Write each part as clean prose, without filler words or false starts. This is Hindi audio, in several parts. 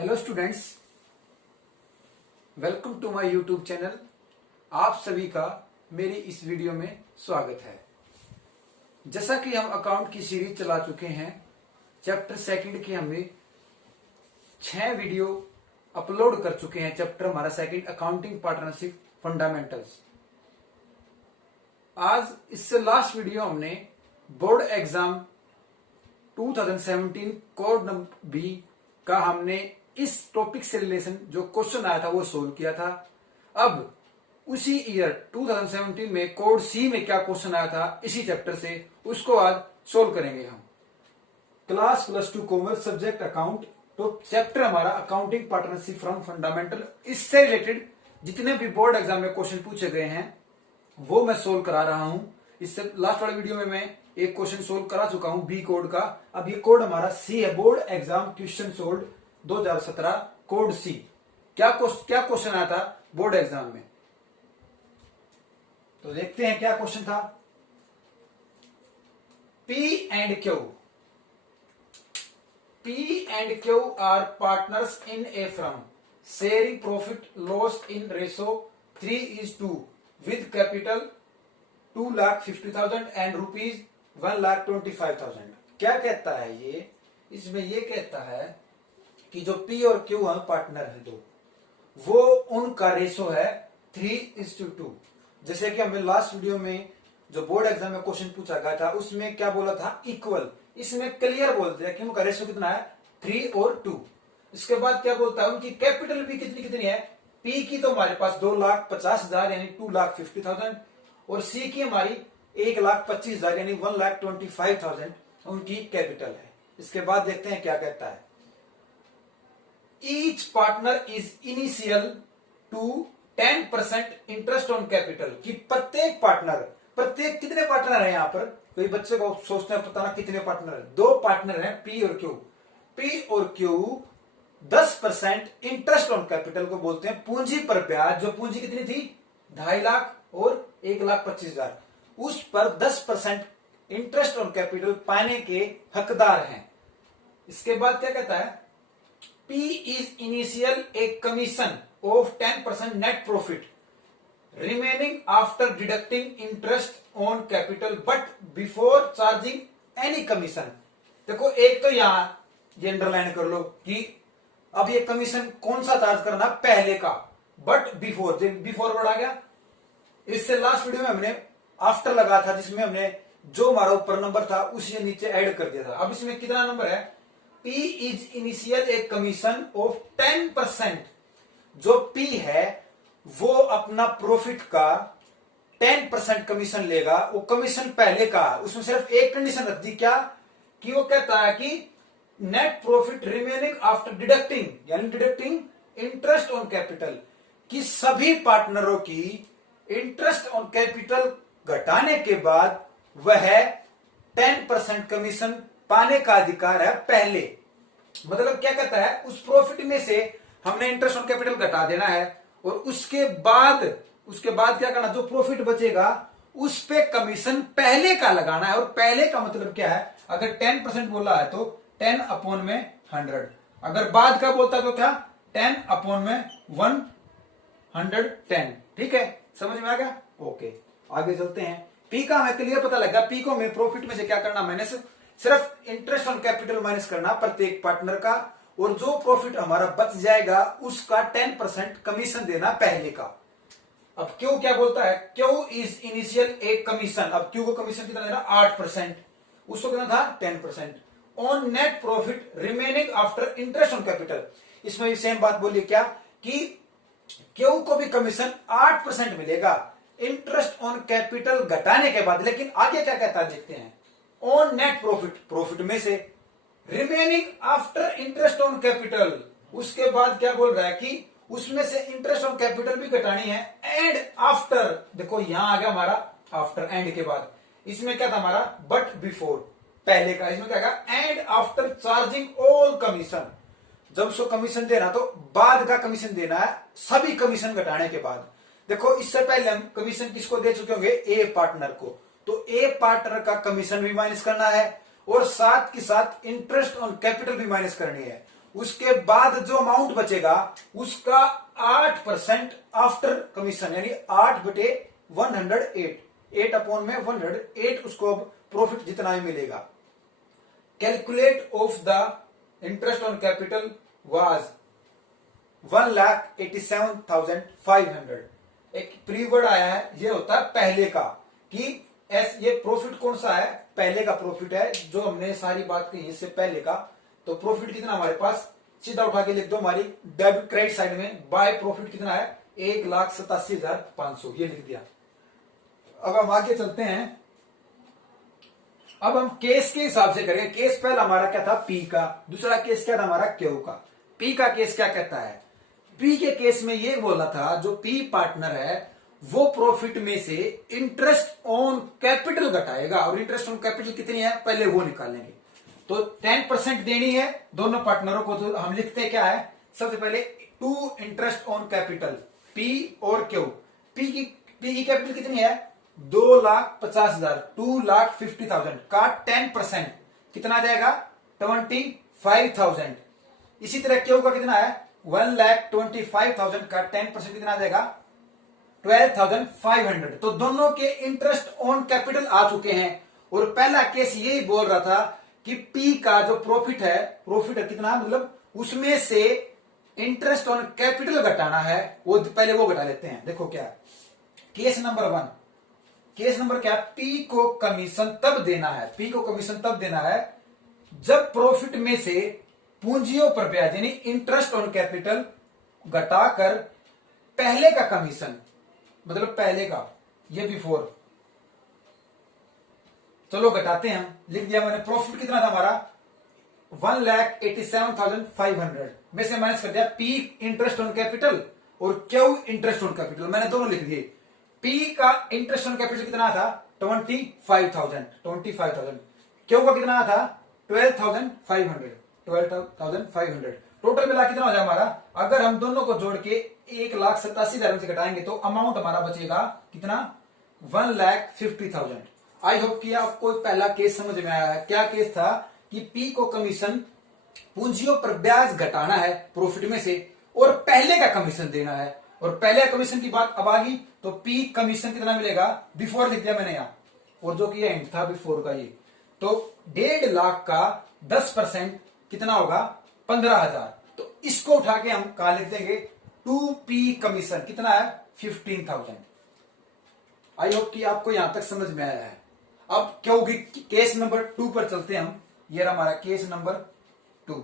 Hello students, welcome to my YouTube channel. आप सभी का मेरी इस वीडियो में स्वागत है। जैसा कि हम अकाउंट की सीरीज चला चुके हैं, चैप्टर सेकंड की हमने 6 वीडियो अपलोड कर चुके हैं। चैप्टर हमारा सेकंड अकाउंटिंग पार्टनरशिप फंडामेंटल्स। आज इससे लास्ट वीडियो हमने board exam 2017 code number B का हमने इस टॉपिक से रिलेशन जो क्वेश्चन आया था वो सोल्व किया था। अब उसी ईयर 2017 में कोड सी में क्या क्वेश्चन आया था इसी चैप्टर से, उसको आज सोल्व करेंगे हम। क्लास +2 कॉमर्स सब्जेक्ट अकाउंट, तो चैप्टर हमारा अकाउंटिंग पार्टनरशिप फ्रॉम फंडामेंटल। इससे रिलेटेड जितने भी बोर्ड एग्जाम में क्वेश्चन पूछे गए हैं वो मैं सोल्व करा रहा हूं। इससे लास्ट वाले वीडियो में मैं एक क्वेश्चन सोल्व करा चुका हूं बी कोड का। अब ये कोड हमारा सी है, board exam question solve 2017 code C. क्या क्वेश्चन आया था बोर्ड एग्जाम में, तो देखते हैं क्या क्वेश्चन था। P and Q R partners in A firm sharing profit loss in ratio 3:2 with capital 2,50,000 and rupees 1,25,000। क्या कहता है ये? इसमें ये कहता है कि जो पी और क्यू हम पार्टनर हैं दो, वो उनका रेशो है 3:2। जैसे कि हमने लास्ट वीडियो में जो बोर्ड एग्जाम में क्वेश्चन पूछा गया था उसमें क्या बोला था, इक्वल। इसमें क्लियर बोलते हैं कि उनका रेशो कितना है, 3 और 2। इसके बाद क्या बोलता है, उनकी कैपिटल भी कितनी कितनी है। पी की तो हमारे पास 2,50,000 यानी 2,50,000 और सी की हमारी 1,25,000 यानी 1,25,000 उनकी कैपिटल है। इसके बाद देखते हैं क्या कहता है। Each partner is initial to 10% interest on capital. कि प्रत्येक कितने पार्टनर है यहाँ पर, कोई बच्चे को सोचते हैं पता ना कितने पार्टनर है। 2 पार्टनर हैं पी और क्यू। पी और क्यू 10% इंटरेस्ट ऑन कैपिटल को बोलते हैं पूंजी पर ब्याज। जो पूंजी कितनी थी, 2.5 लाख और 1,25,000, उस पर 10% इंटरेस्ट ऑन कैपिटल पाने के हकदार हैं। इसके बाद क्या कहता है, P is initial a commission of 10% net profit remaining after deducting interest on capital but before charging any commission। देखो एक तो यहां ये अंडरलाइन कर लो कि अब ये कमीशन कौन सा चार्ज करना, पहले का, बट बिफोर वर्ड आ गया। इससे लास्ट वीडियो में हमने आफ्टर लगा था, जिसमें हमने जो हमारा ऊपर नंबर था उसे नीचे ऐड कर दिया था। अब इसमें कितना नंबर है, P is initial a commission of 10%। जो P है वो अपना प्रॉफिट का 10% कमीशन लेगा। वो कमीशन पहले का, उसमें सिर्फ एक कंडीशन रख दी, क्या कि वो कहता है कि net profit remaining after deducting, यानी डिडक्टिंग इंटरेस्ट ऑन कैपिटल, कि सभी पार्टनरों की इंटरेस्ट ऑन कैपिटल घटाने के बाद वह 10% कमीशन पाने का अधिकार है पहले। मतलब क्या कहता है, उस प्रॉफिट में से हमने इंटरेस्ट ऑन कैपिटल घटा देना है और उसके बाद क्या करना, जो प्रॉफिट बचेगा उस पे कमीशन पहले का लगाना है। और पहले का मतलब क्या है, अगर 10% बोला है तो 10/100। अगर बाद का बोलता तो क्या, 10/110। ठीक है, समझ में आ गया? ओके, आगे चलते हैं। पी का हमें क्लियर पता लगा। पी को हमें प्रॉफिट में से क्या करना, माइनस, सिर्फ इंटरेस्ट ऑन कैपिटल माइनस करना प्रत्येक पार्टनर का, और जो प्रॉफिट हमारा बच जाएगा उसका 10% कमीशन देना पहले का। अब क्यू क्या बोलता है, क्यू इज इनिशियल एक कमीशन। अब क्यू को कमीशन कितना देना, 8%, उसको कितना था, 10% on net profit remaining after interest on capital. इसमें भी सेम बात बोलिए, क्या कि क्यू को भी कमीशन 8% मिलेगा इंटरेस्ट ऑन कैपिटल घटाने के बाद। लेकिन आगे क्या कहता है देखते हैं, ऑन नेट प्रॉफिट में से remaining after interest on capital. उसके बाद क्या बोल रहा है कि उसमें से इंटरेस्ट ऑन कैपिटल भी घटानी है एंड आफ्टर। देखो यहां आ गया हमारा आफ्टर, एंड के बाद। इसमें क्या था हमारा, बट बिफोर, पहले का। इसमें क्या कहा, and after charging all commission. जब उसको कमीशन देना तो बाद का कमीशन देना है, सभी कमीशन घटाने के बाद। देखो इससे पहले हम कमीशन किसको दे चुके होंगे, ए पार्टनर को, तो ए पार्टनर का कमीशन भी माइनस करना है और साथ के साथ इंटरेस्ट ऑन कैपिटल भी माइनस करनी है। उसके बाद जो अमाउंट बचेगा उसका 8% आफ्टर कमीशन, यानी 8/108, 8/108 उसको प्रॉफिट जितना ही मिलेगा। Calculate of the interest on capital was 1,87,500। एक प्रीवर्ड आया है, ये होता है पहले का, कि ये प्रॉफिट कौन सा है, पहले का प्रॉफिट है, जो हमने सारी बात कही इससे पहले का। तो प्रॉफिट कितना हमारे पास, सीधा उठा के लिख दो हमारी डेबिट क्रेडिट साइड में, बाय प्रॉफिट कितना है 1,87,500, ये लिख दिया। अब हम आगे चलते हैं, अब हम केस के हिसाब से करेंगे। केस पहला हमारा क्या था, पी का, दूसरा केस क्या था हमारा, क्यू का। पी का केस क्या कहता है, पी के केस में ये बोला था जो पी पार्टनर है वो प्रॉफिट में से इंटरेस्ट ऑन कैपिटल घटाएगा, और इंटरेस्ट ऑन कैपिटल कितनी है पहले वो निकालेंगे। तो 10% देनी है दोनों पार्टनरों को, तो हम लिखते हैं क्या है, सबसे पहले to interest on capital, P और क्यू। पी की कैपिटल कितनी है 2,50,000, 2,50,000 का 10% कितना आ जाएगा 25,000। इसी तरह क्यू का कितना है 1,25,000 का 10% कितना आ जाएगा 12,500। तो दोनों के इंटरेस्ट ऑन कैपिटल आ चुके हैं, और पहला केस यही बोल रहा था कि पी का जो प्रॉफिट है कितना, मतलब उसमें से इंटरेस्ट ऑन कैपिटल घटाना है, वो पहले वो घटा लेते हैं। देखो क्या केस नंबर 1, केस नंबर क्या, पी को कमीशन तब देना है, पी को कमीशन तब देना है जब प्रॉफिट में से पूंजियों पर ब्याज यानी इंटरेस्ट ऑन कैपिटल घटाकर पहले का कमीशन, मतलब पहले का, ये बिफोर, चलो घटाते हैं हम। लिख दिया मैंने, प्रॉफिट कितना था हमारा 1,87,500 में से माइनस कर दिया पी इंटरेस्ट ऑन कैपिटल और क्यू इंटरेस्ट ऑन कैपिटल, मैंने दोनों लिख दिए। पी का इंटरेस्ट ऑन कैपिटल कितना था 25,000, क्यू का कितना था 12,500। टोटल मिला कितना हो जाए हमारा, अगर हम दोनों को जोड़ के 1,87,000 से घटाएंगे तो अमाउंट हमारा बचेगा कितना 1,50,000। आई होप कि आपको पहला केस समझ में आया है। क्या केस था कि पी को कमीशन पूंजियों पर ब्याज घटाना है प्रॉफिट में से, और पहले का कमीशन देना है, और पहले कमीशन की बात अब आ गई। तो पी कमीशन कितना मिलेगा, बिफोर लिख दिया मैंने यहां, और जो कि एंड था बिफोर का ये, तो 1.5 लाख का 10% कितना होगा 15,000। तो इसको उठा के हम कहा लिख देंगे 2P कमीशन कितना है 15,000। आई होप कि आपको यहां तक समझ में आया है। अब क्या होगी, केस नंबर 2 पर चलते हैं हम। ये रहा हमारा केस नंबर 2।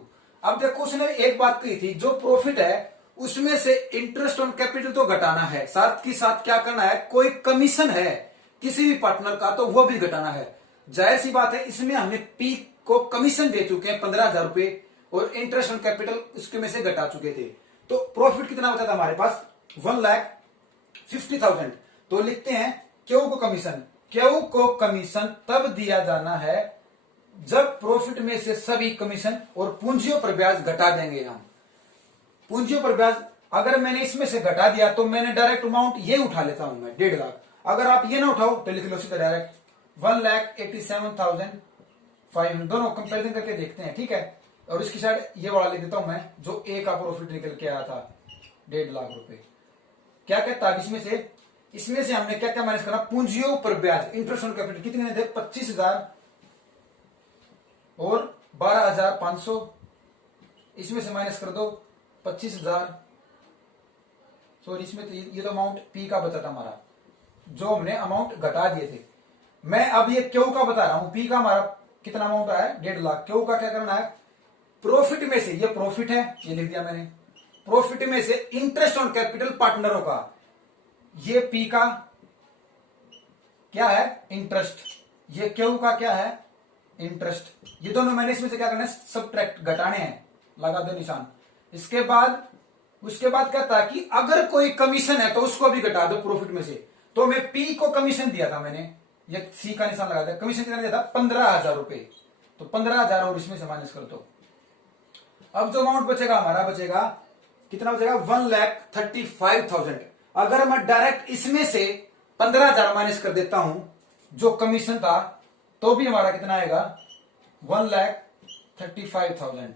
अब देखो उसने एक बात कही थी, जो प्रॉफिट है उसमें से इंटरेस्ट ऑन कैपिटल तो घटाना है, साथ ही साथ क्या करना है, कोई कमीशन है किसी भी पार्टनर का तो वो भी घटाना है। जाहिर सी बात है, इसमें हमने पी को कमीशन दे चुके हैं 15,000 रुपए, और इंटरेस्ट ऑन कैपिटल उसके में से घटा चुके थे। तो प्रॉफिट कितना बचा था हमारे पास 1,50,000। तो लिखते हैं क्यू को कमीशन, क्यू को कमीशन तब दिया जाना है जब प्रॉफिट में से सभी कमीशन और पूंजियों पर ब्याज घटा देंगे। हम पूंजियों पर ब्याज अगर मैंने इसमें से घटा दिया तो मैंने डायरेक्ट अमाउंट ये उठा लेता हूं मैं 1.5 लाख। अगर आप ये ना उठाओ तो लिख लो सीधा डायरेक्ट 1,87,500। दोनों कंपेरिजन करके देखते हैं, ठीक है। और इसकी साइड ये वाला लिख देता हूं मैं, जो ए का प्रॉफिट निकल के आया था 1.5 लाख रुपए। क्या कहता है इसमें से हमने क्या क्या माइनस करना, पूंजियों पर ब्याज इंटरेस्ट ऑन कैपिटल कितने थे 25,000 और 12,500, इसमें से माइनस कर दो 25,000। सॉरी, इसमें तो ये तो अमाउंट पी का बचा था हमारा, जो हमने अमाउंट घटा दिए थे। मैं अब ये क्यू का बता रहा हूं, पी का हमारा कितना अमाउंट आया 1.5 लाख। क्यू का क्या करना है, प्रॉफिट में से, ये प्रॉफिट है ये लिख दिया मैंने, प्रॉफिट में से इंटरेस्ट ऑन कैपिटल पार्टनरों का, ये पी का क्या है इंटरेस्ट, ये क्यू का क्या है इंटरेस्ट। ये दोनों मैंने इसमें से क्या करना है सबट्रैक्ट, घटाने हैं, लगा दो निशान। उसके बाद कहता है कि अगर कोई कमीशन है तो उसको भी घटा दो प्रॉफिट में से। तो मैं पी को कमीशन दिया था मैंने, ये सी का निशान लगा दिया, कमीशन कितना दिया था 15,000 रुपए। तो 15,000 और इसमें से माइनस कर दो। अब जो अमाउंट बचेगा हमारा बचेगा कितना बचेगा 1,35,000। अगर मैं डायरेक्ट इसमें से 15,000 माइनस कर देता हूं जो कमीशन था, तो भी हमारा कितना आएगा 1,35,000।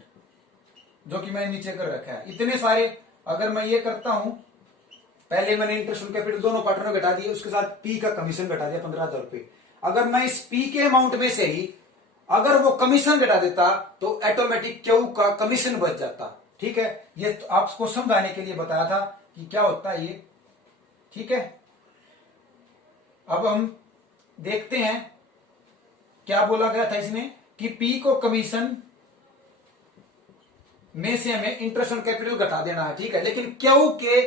जो कि मैंने नीचे कर रखा है। इतने सारे अगर मैं ये करता हूं, पहले मैंने इंटरेस्ट ऑन कैपिटल दोनों पार्टनर घटा दिए, उसके साथ पी का कमीशन घटा दिया 15,000 रुपए। अगर मैं इस पी के अमाउंट में से ही अगर वो कमीशन घटा देता तो ऑटोमेटिक क्यू का कमीशन बच जाता। ठीक है, ये तो आपको समझाने के लिए बताया था कि क्या होता है ये। ठीक है, अब हम देखते हैं क्या बोला गया था इसमें कि पी को कमीशन में से हमें इंटरेस्ट ऑन कैपिटल घटा देना है। ठीक है, लेकिन क्यू के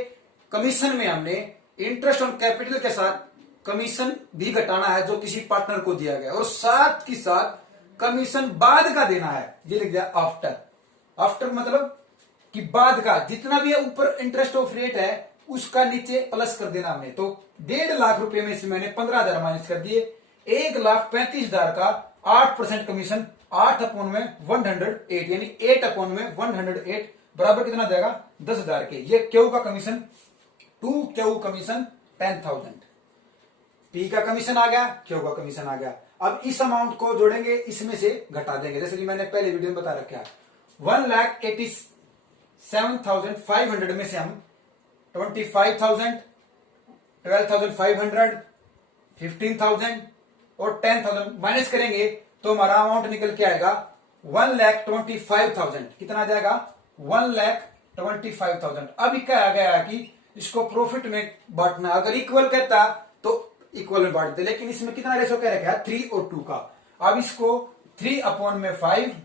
कमीशन में हमने इंटरेस्ट ऑन कैपिटल के साथ कमीशन भी घटाना है जो किसी पार्टनर को दिया गया, और साथ ही साथ कमीशन बाद का देना है। ये लिख दिया आफ्टर। आफ्टर मतलब कि बाद का जितना भी ऊपर इंटरेस्ट ऑफ रेट है उसका नीचे प्लस कर देना हमने। तो 1.5 लाख रुपए में से मैंने 15,000 माइनस कर दिए, 1,35,000 का 8% कमीशन 8/108 यानी 8/108 बराबर कितना जाएगा 10,000 के। ये क्यू का commission, to Q commission 10,000। P का कमीशन आ गया, क्यू का कमीशन आ गया। अब इस अमाउंट को जोड़ेंगे, इसमें से घटा देंगे, जैसे कि मैंने पहले वीडियो में बता रखा है। 1,87,500 में से हम 25,000, 12,500, 15,000 और 10,000 माइनस करेंगे तो हमारा अमाउंट निकल के आएगा 1,25,000। कितना आ जाएगा 1,25,000। अब क्या आ गया है कि इसको प्रॉफिट में बांटना, अगर इक्वल कहता तो इक्वल में बांटते, लेकिन इसमें कितना रेशो कह रखा है 3 और 2 का। अब इसको 3/5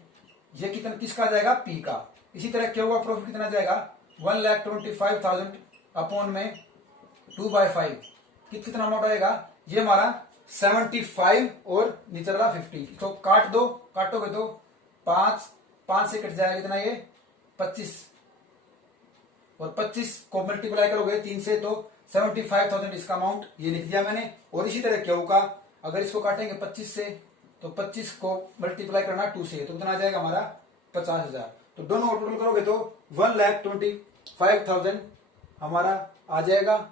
ये कितना किसका आ जाएगा पी का। इसी तरह क्या होगा प्रॉफिट कितना जाएगा 1,25,000 अपॉन में 2/5 कितना अमाउंट आएगा, ये हमारा 75 और नीचे वाला 50। तो काट दो, काटोगे तो 5 से कट जाएगा कितना ये 25, और 25 को मल्टीप्लाई करोगे 3 से तो 75,000 इसका अमाउंट ये लिख दिया मैंने। और इसी तरह क्यू का अगर इसको काटेंगे 25 से तो 25 को मल्टीप्लाई करना 2 से तो कितना आ जाएगा हमारा 50,000। तो दोनों टोटल करोगे तो 1,25,000 हमारा आ जाएगा।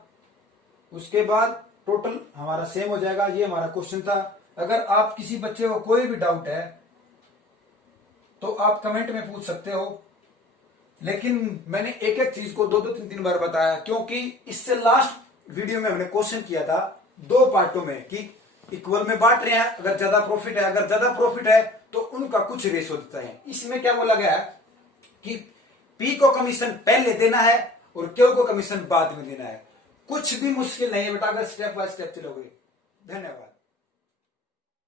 उसके बाद टोटल हमारा सेम हो जाएगा। ये हमारा क्वेश्चन था। अगर आप किसी बच्चे को कोई भी डाउट है तो आप कमेंट में पूछ सकते हो, लेकिन मैंने एक एक चीज को 2-2, 3-3 बार बताया, क्योंकि इससे लास्ट वीडियो में हमने क्वेश्चन किया था 2 पार्टों में कि इक्वल में बांट रहे हैं, अगर ज्यादा प्रॉफिट है, अगर ज्यादा प्रॉफिट है तो उनका कुछ रेशो देता है। इसमें क्या बोला गया है कि पी को कमीशन पहले देना है और क्यू को कमीशन बाद में देना है। कुछ भी मुश्किल नहीं है बेटा, अगर स्टेप बाय स्टेप चलोगे। धन्यवाद।